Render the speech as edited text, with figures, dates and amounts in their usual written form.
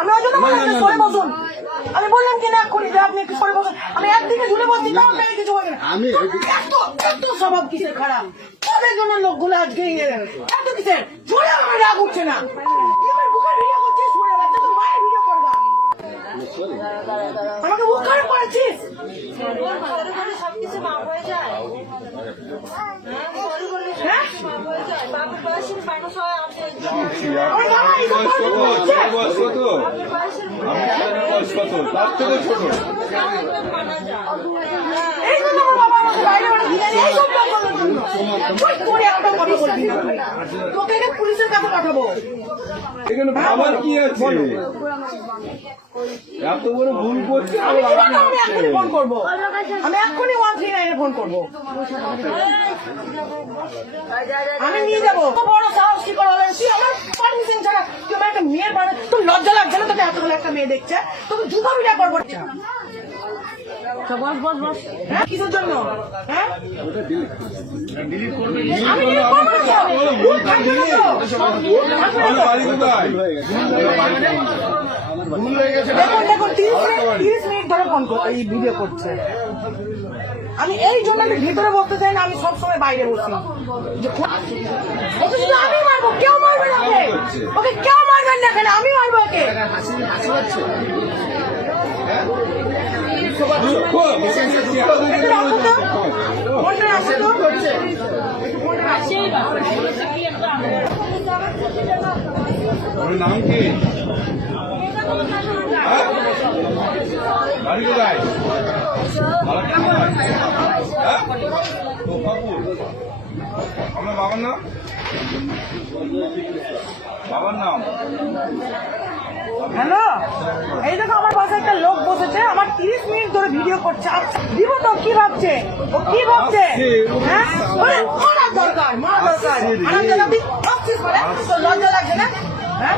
আমি ওই জন্য বললাম সরে বসুন। আমি বললাম কি না এক্ষুনি যে আপনি একটু সরে বসুন। আমি একদিকে ঝুলে বসছি তাও আপনাকে কিছু বলেন। এত স্বভাব কিসের খারাপ? তাদের জন্য লোকগুলো আজকে এত কিসের ঝুলে আমার রাগ উঠছে না। বুকের ভিডিও করছিস, মায়ের ভিডিও করবা, আমাকে বুক খারাপ করেছিস। পুলিশের কাছে পাঠাবো। এখানে ভাবার কি আছে? এত বড় ভুল করছে। আমি এখনই ফোন করবো, আমি এখনই 139 ফোন করবো। আমি নিয়ে যাবো। বড় সাহস কি করে হলেন? তুই আমার পারমিশন ছাড়া তুই আমার একটা মেয়ের বাড়ি, তোর লজ্জা লাগছে না? তোকে এতগুলো একটা মেয়ে দেখছে, তোকে জুতা বিটা করবো। বস বস বস, কিসের জন্য? হ্যাঁ আমি দেখুন 30 মিনিট ধরে ফোন এই ভিডিও করছে। আমি এই জন্য আমি ভিতরে বসতে চাই না, আমি সবসময় বাইরে বসি। শুধু আমি মারবো, কেউ মারবে না ওকে, ওকে কেউ মারবেন না, কেন আমি মারবো ওকে। নাম কি? বাড়ি কোথায়? আমার বাবার নাম? বাবার নাম? হ্যালো, এই দেখো আমার পাশে একটা লোক বসেছে, আমার 30 মিনিট ধরে ভিডিও করছে। দিব তো? কি ভাবছে ও? কি ভাবছে? হ্যাঁ মারা দরকার, মারা দরকার। লজ্জা লাগছে না? হ্যাঁ